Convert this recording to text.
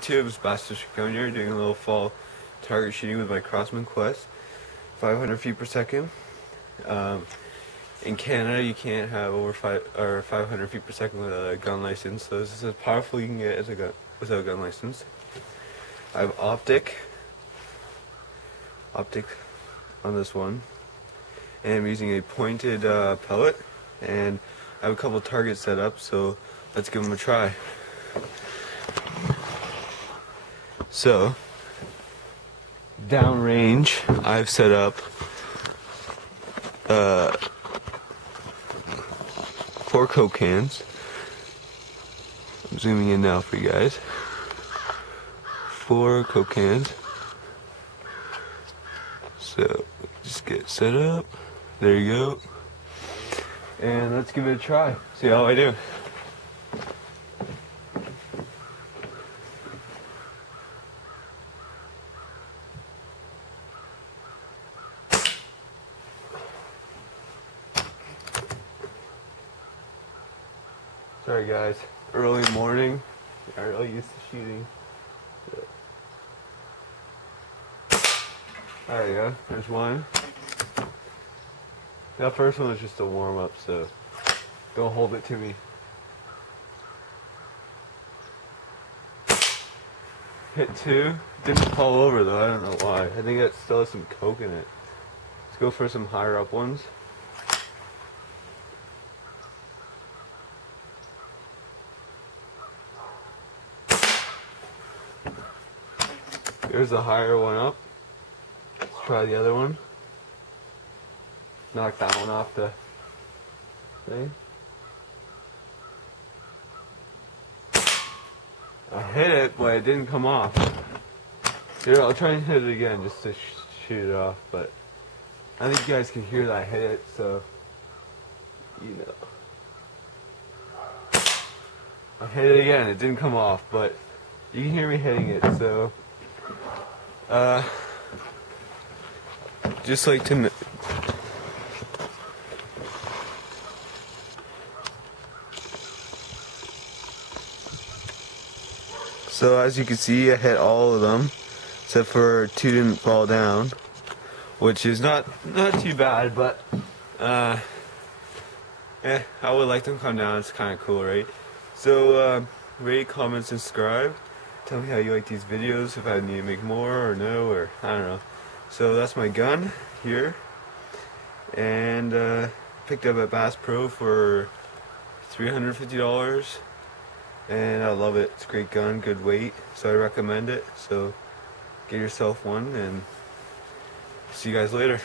Tubes, Bastard Jr. doing a little fall target shooting with my Crossman Quest, 500 feet per second. In Canada, you can't have over 500 feet per second with a gun license, so this is as powerful you can get as a gun without a gun license. I have optic on this one, and I'm using a pointed pellet, and I have a couple targets set up, so let's give them a try. So, downrange, I've set up 4 Coke cans. I'm zooming in now for you guys. 4 Coke cans. So, just get set up. There you go. And let's give it a try. See how I do. Sorry guys, early morning, I'm really used to shooting. There you go, there's one. That first one was just a warm up, so don't hold it to me. Hit 2, didn't fall over though, I don't know why. I think that still has some coke in it. Let's go for some higher up ones. Here's the higher one up. Let's try the other one. Knock that one off the thing. I hit it, but it didn't come off. Here, I'll try and hit it again just to shoot it off, but I think you guys can hear that I hit it, so you know. I hit it again, it didn't come off, but you can hear me hitting it, so just like to so as you can see, I hit all of them except for 2 didn't fall down, which is not too bad, but I would like them to come down. It's kind of cool, right? So rate, comment, subscribe. Tell me how you like these videos, if I need to make more or no, or I don't know. So that's my gun here, and picked up at Bass Pro for $350, and I love it. It's a great gun, good weight, so I recommend it. So get yourself one, and see you guys later.